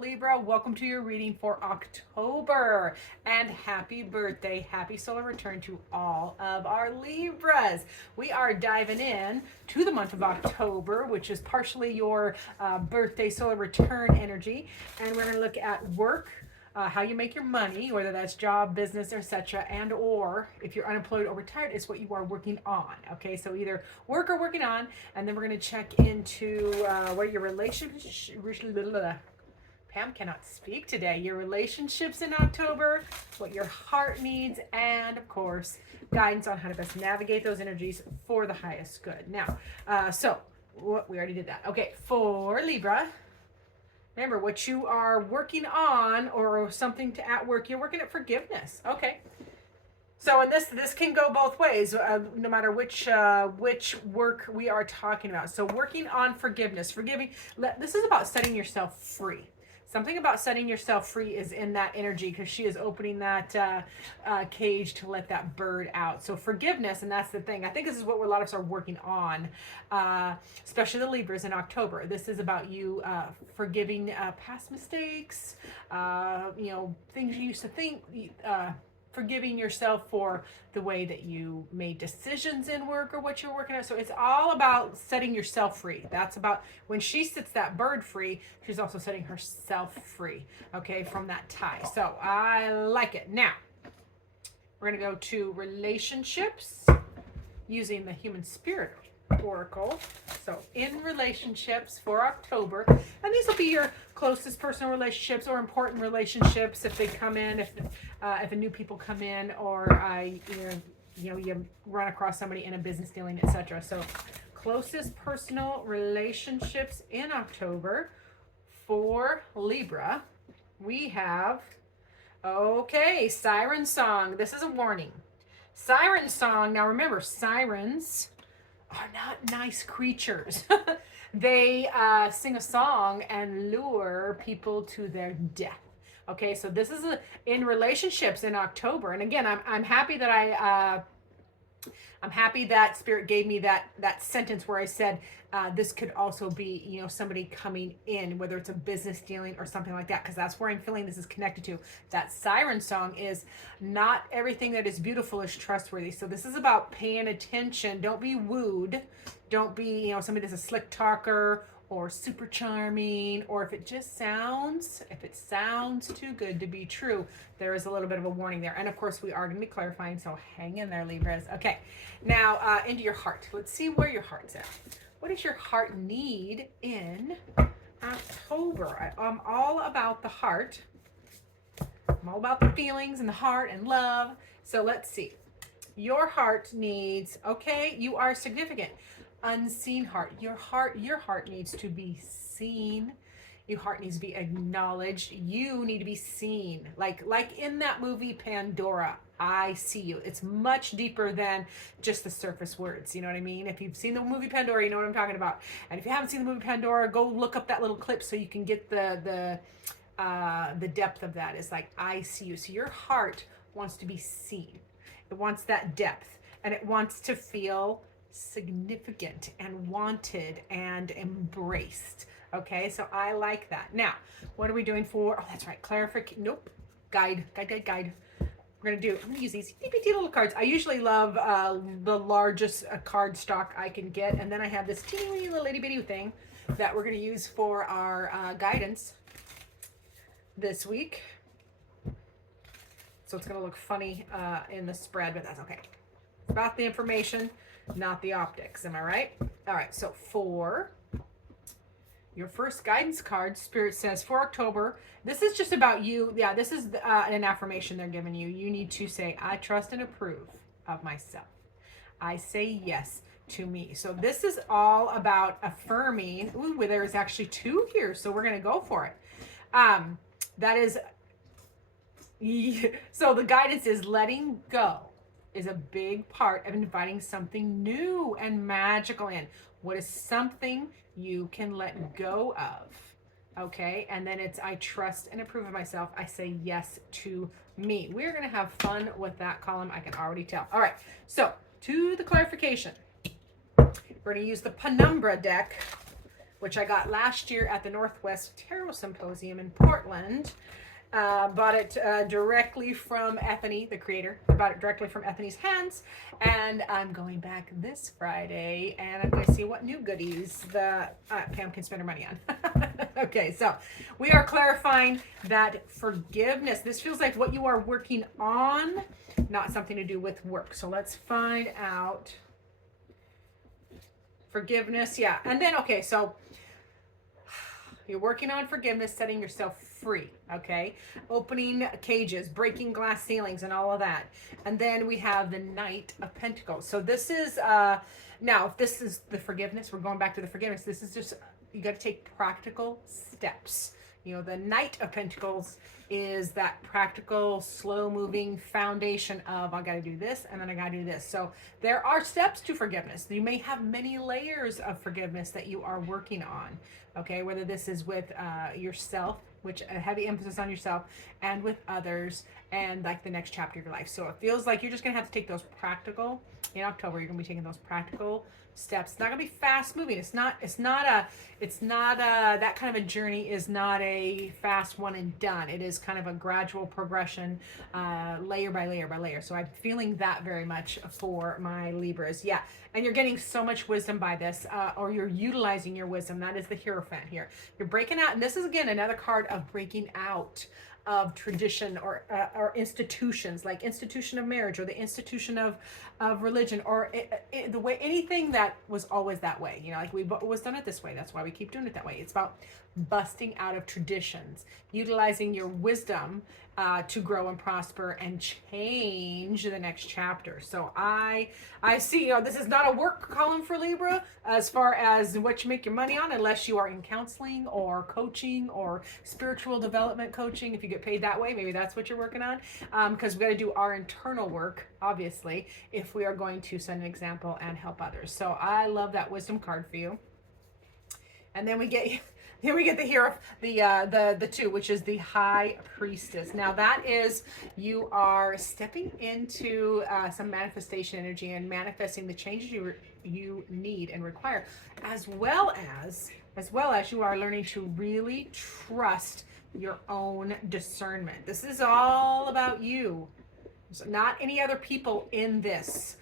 Libra. Welcome to your reading for October. And happy birthday, happy solar return to all of our Libras. We are diving in to the month of October, which is partially your birthday solar return energy. And we're going to look at work, how you make your money, whether that's job, business, etc., and or if you're unemployed or retired, it's what you are working on. Okay, so either work or working on, and then we're going to check into what your relationships. Pam cannot speak today. Your relationships in October, what your heart needs, and of course, guidance on how to best navigate those energies for the highest good. Now, we already did that. Okay, for Libra. Remember, what you are working on or something to at work, you're working at forgiveness. Okay. So, and this can go both ways, no matter which work we are talking about. So, working on forgiveness, forgiving. This is about setting yourself free. Something about setting yourself free is in that energy because she is opening that cage to let that bird out. So forgiveness, and that's the thing. I think this is what a lot of us are working on, especially the Libras in October. This is about you forgiving past mistakes, things you used to think, forgiving yourself for the way that you made decisions in work or what you're working on. So it's all about setting yourself free. That's about when she sets that bird free, she's also setting herself free, okay, from that tie. So I like it. Now, we're going to go to relationships using the Human Spirit Oracle. So in relationships for October, and these will be your closest personal relationships or important relationships if they come in, if a new people come in, or you run across somebody in a business dealing, etc. So closest personal relationships in October for Libra, we have siren song. This is a warning. Siren song. Now remember, sirens are not nice creatures. They sing a song and lure people to their death. Okay, so this is in relationships in October. And again, I'm happy that I'm happy that Spirit gave me that sentence where I said this could also be, somebody coming in, whether it's a business dealing or something like that, because that's where I'm feeling this is connected to. That siren song is not everything that is beautiful is trustworthy. So this is about paying attention. Don't be wooed. Don't be, somebody that's a slick talker or super charming, or if it sounds too good to be true, there is a little bit of a warning there. And of course, we are going to be clarifying, so hang in there, Libras. Okay, now into your heart. Let's see where your heart's at. What does your heart need in October? I'm all about the heart. I'm all about the feelings and the heart and love. So let's see. Your heart needs, you are significant. Unseen heart. Your heart needs to be seen. Your heart needs to be acknowledged. You need to be seen. Like in that movie Pandora, I see you. It's much deeper than just the surface words. You know what I mean? If you've seen the movie Pandora, you know what I'm talking about. And if you haven't seen the movie Pandora, go look up that little clip so you can get the depth of that. It's like, I see you. So your heart wants to be seen. It wants that depth, and it wants to feel significant and wanted and embraced. Okay, so I like that. Now, what are we doing for, that's right, clarification, guide. I'm gonna use these itty little cards. I usually love the largest card stock I can get, and then I have this teeny little itty bitty thing that we're gonna use for our guidance this week. So it's gonna look funny in the spread, but that's okay. It's about the information, not the optics. Am I right? All right. So for your first guidance card, Spirit says for October, this is just about you. Yeah, this is an affirmation they're giving you. You need to say, I trust and approve of myself. I say yes to me. So this is all about affirming. Ooh, there's actually two here. So we're going to go for it. That is, so the guidance is letting go is a big part of inviting something new and magical in. What is something you can let go of? Okay, and then it's I trust and approve of myself. I say yes to me. We're going to have fun with that column. I can already tell. All right, so to the clarification, we're going to use the Penumbra deck which I got last year at the Northwest Tarot Symposium in Portland. Bought it directly from Ethany, the creator. I bought it directly from Ethany's hands, and I'm going back this Friday, and I'm going to see what new goodies that Pam can spend her money on. Okay, so we are clarifying that forgiveness. This feels like what you are working on, not something to do with work. So let's find out. Forgiveness, yeah. And then, okay, so you're working on forgiveness, setting yourself free, okay? Opening cages, breaking glass ceilings, and all of that. And then we have the Knight of Pentacles. So this is, now, if this is the forgiveness, we're going back to the forgiveness. This is just, you got to take practical steps. You know, the Knight of Pentacles is that practical, slow-moving foundation of, I got to do this, and then I got to do this. So there are steps to forgiveness. You may have many layers of forgiveness that you are working on, okay? Whether this is with yourself, which a heavy emphasis on yourself, and with others, and like the next chapter of your life. So it feels like you're just going to have to take those practical, in October, you're going to be taking those practical steps. It's not going to be fast moving. It's not that kind of a journey is not a fast one and done. It is kind of a gradual progression, layer by layer by layer. So I'm feeling that very much for my Libras. Yeah. And you're getting so much wisdom by this, or you're utilizing your wisdom. That is the Hierophant here. You're breaking out. And this is, again, another card of breaking out of tradition or institutions, like institution of marriage or the institution of religion, or the way, anything that was always that way, you know, like we've always done it this way. That's why we keep doing it that way. It's about busting out of traditions, utilizing your wisdom to grow and prosper and change the next chapter. So I see, you know, this is not a work column for Libra as far as what you make your money on, unless you are in counseling or coaching or spiritual development coaching. If you get paid that way, maybe that's what you're working on, because we got to do our internal work, obviously, if we are going to set an example and help others. So I love that wisdom card for you. And then we get the hero, the two, which is the High Priestess. Now that is, you are stepping into some manifestation energy and manifesting the changes you need and require, as well as you are learning to really trust your own discernment. This is all about you. So not any other people in this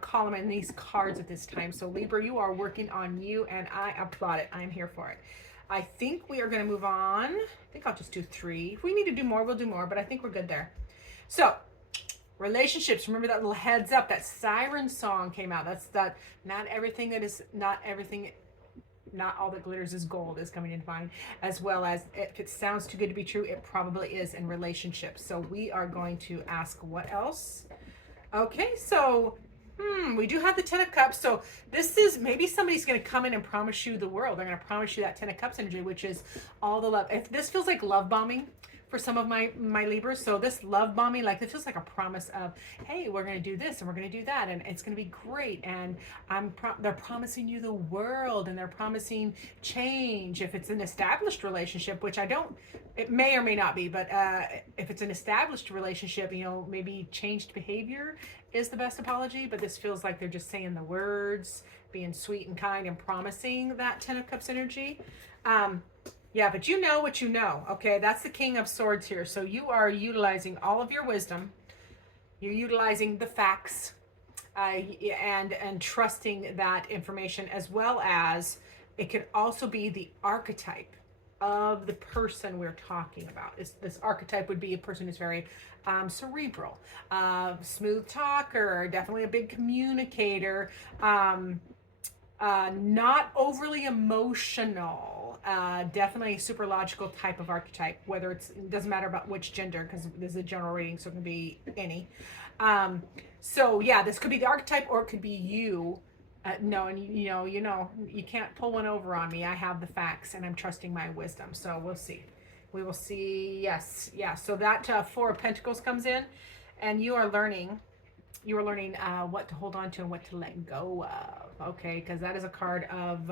column and these cards at this time. So Libra, you are working on you, and I applaud it. I'm here for it. I think we are going to move on. I think I'll just do 3. If we need to do more, we'll do more, but I think we're good there. So relationships, remember that little heads up, that siren song came out. That's that not all that glitters is gold is coming in fine, as well as if it sounds too good to be true, it probably is in relationships. So we are going to ask what else. Okay, so we do have the 10 of Cups. So this is, maybe somebody's going to come in and promise you the world. They're going to promise you that 10 of Cups energy, which is all the love. If this feels like love bombing for some of my Libras. So this love bombing, like, this feels like a promise of, hey, we're going to do this and we're going to do that, and it's going to be great. And they're promising you the world, and they're promising change. If it's an established relationship, which it may or may not be, but if it's an established relationship, you know, maybe changed behavior is the best apology. But this feels like they're just saying the words, being sweet and kind and promising that 10 of Cups energy. Yeah, but you know what you know, okay? That's the King of Swords here. So you are utilizing all of your wisdom. You're utilizing the facts and trusting that information, as well as it could also be the archetype of the person we're talking about. This archetype would be a person who's very cerebral, smooth talker, definitely a big communicator, not overly emotional, definitely a super logical type of archetype, whether it doesn't matter about which gender, because this is a general reading, so it can be any. So yeah, this could be the archetype, or it could be you. No, and you can't pull one over on me. I have the facts, and I'm trusting my wisdom. So we'll see. We will see. Yes. Yeah. So that 4 of Pentacles comes in, and you are learning You are learning what to hold on to and what to let go of, okay? Because that is a card of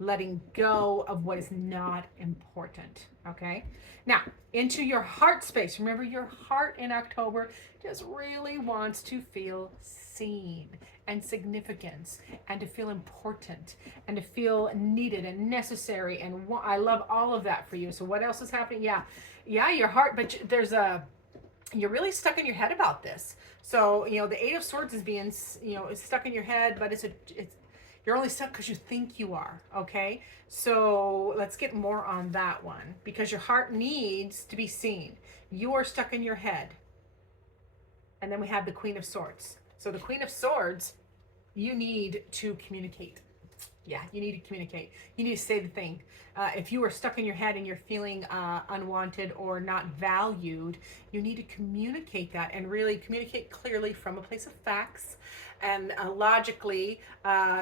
letting go of what is not important, okay? Now, into your heart space. Remember, your heart in October just really wants to feel seen and significance and to feel important and to feel needed and necessary. And I love all of that for you. So what else is happening? Yeah, your heart, but you're really stuck in your head about this. So, the Eight of Swords is being, is stuck in your head, but you're only stuck because you think you are, okay? So let's get more on that one, because your heart needs to be seen. You are stuck in your head. And then we have the Queen of Swords. So the Queen of Swords, you need to communicate. Yeah, you need to communicate. You need to say the thing. If you are stuck in your head and you're feeling unwanted or not valued, you need to communicate that and really communicate clearly from a place of facts and logically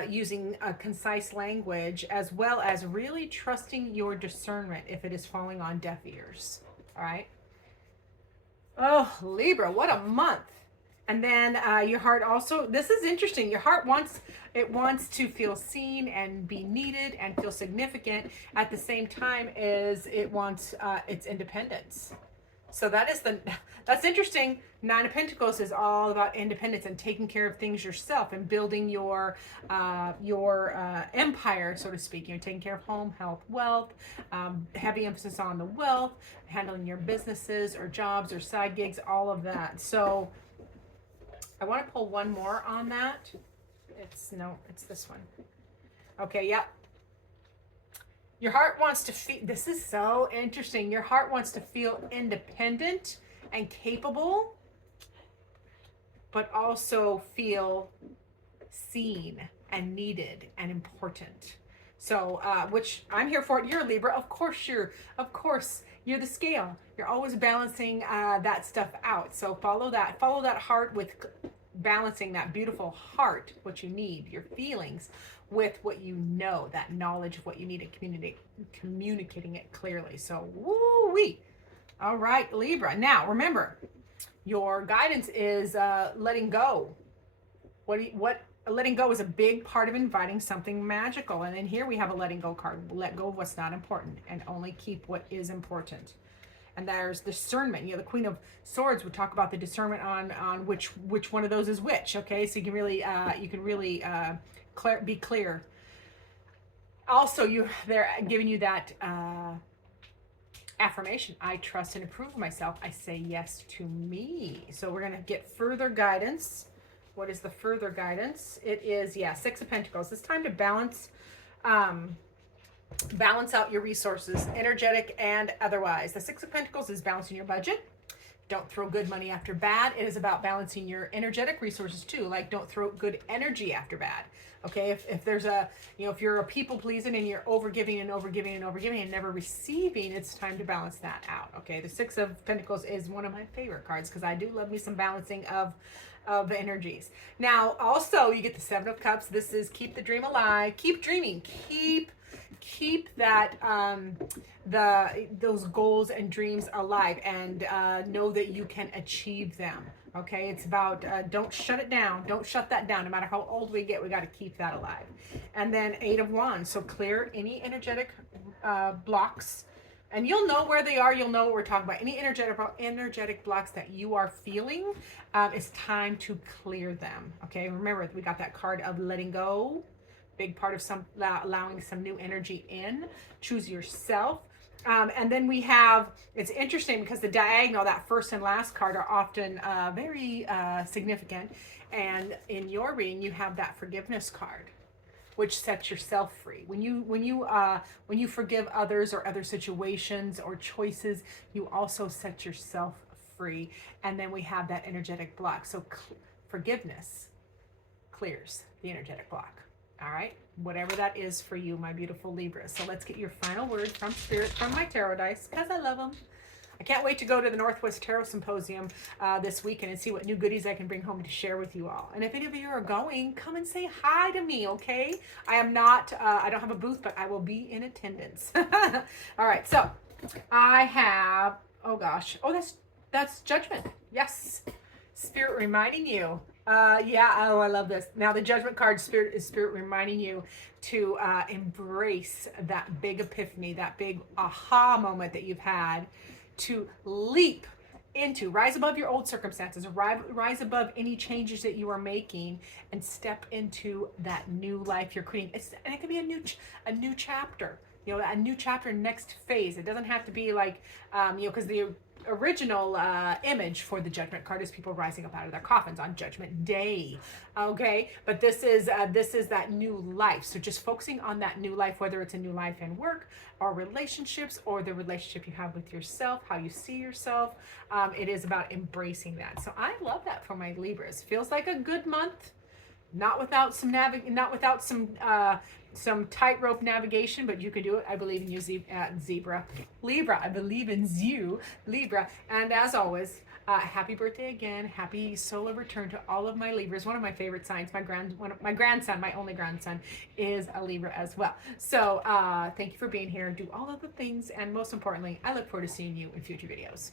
using a concise language, as well as really trusting your discernment if it is falling on deaf ears. All right. Oh, Libra, what a month. And then your heart also, this is interesting. Your heart wants to feel seen and be needed and feel significant at the same time as it wants its independence. So that's interesting. Nine of Pentacles is all about independence and taking care of things yourself and building your empire, so to speak. You're taking care of home, health, wealth, heavy emphasis on the wealth, handling your businesses or jobs or side gigs, all of that. So I want to pull one more on that. It's this one. Okay, yep. Your heart wants to feel, this is so interesting. Your heart wants to feel independent and capable, but also feel seen and needed and important. So, which I'm here for it. You're a Libra. Of course you're the scale. You're always balancing that stuff out. So follow that heart with balancing that beautiful heart, what you need, your feelings, with what you know, that knowledge of what you need, and communicating it clearly. So, woo-wee. All right, Libra. Now, remember, your guidance is letting go. What letting go is a big part of inviting something magical. And then here we have a letting go card. Let go of what's not important and only keep what is important. And there's discernment. The Queen of Swords would talk about the discernment on which one of those is which. Okay, so you can really be clear. Also, they're giving you that affirmation. I trust and approve of myself. I say yes to me. So we're gonna get further guidance. What is the further guidance? It is Six of Pentacles. It's time to balance out your resources, energetic and otherwise. The Six of Pentacles is balancing your budget. Don't throw good money after bad. It is about balancing your energetic resources too. Like, don't throw good energy after bad. Okay, if there's if you're a people pleasing and you're overgiving and never receiving, it's time to balance that out. Okay, the Six of Pentacles is one of my favorite cards because I do love me some balancing of energies. Now, also you get the Seven of Cups. This is keep the dream alive. Keep dreaming. Keep that those goals and dreams alive, and know that you can achieve them. Okay, it's about don't shut it down. Don't shut that down. No matter how old we get, we got to keep that alive. And then Eight of Wands. So clear any energetic blocks, and you'll know where they are. You'll know what we're talking about. Any energetic blocks that you are feeling, it's time to clear them. Okay, remember we got that card of letting go. Big part of allowing some new energy in. Choose yourself. And then we have, it's interesting because the diagonal, that first and last card, are often very significant. And in your reading, you have that forgiveness card, which sets yourself free. When you forgive others or other situations or choices, you also set yourself free. And then we have that energetic block. So forgiveness clears the energetic block. All right, whatever that is for you, my beautiful Libra. So let's get your final word from Spirit, from my tarot dice, because I love them. I can't wait to go to the Northwest Tarot Symposium this weekend and see what new goodies I can bring home to share with you all. And if any of you are going, come and say hi to me, okay? I am not, I don't have a booth, but I will be in attendance. All right, so I have, oh gosh, that's Judgment. Yes, Spirit reminding you Yeah, oh, I love this. Now the Judgment card spirit is spirit reminding you to embrace that big epiphany, that big aha moment that you've had, to leap into, rise above your old circumstances, rise above any changes that you are making, and step into that new life you're creating. And it could be a new chapter. You know, a new chapter, next phase. It doesn't have to be like, you know, because the original image for the Judgment card is people rising up out of their coffins on Judgment Day. Okay, but this is that new life. So just focusing on that new life, whether it's a new life in work or relationships, or the relationship you have with yourself, how you see yourself. It is about embracing that. So I love that for my Libras. Feels like a good month. Not without some tightrope navigation, but you can do it. I believe in you, Libra. I believe in you, Libra. And as always, happy birthday again. Happy solar return to all of my Libras. One of my favorite signs. My grandson, my only grandson, is a Libra as well. So thank you for being here. Do all of the things, and most importantly, I look forward to seeing you in future videos.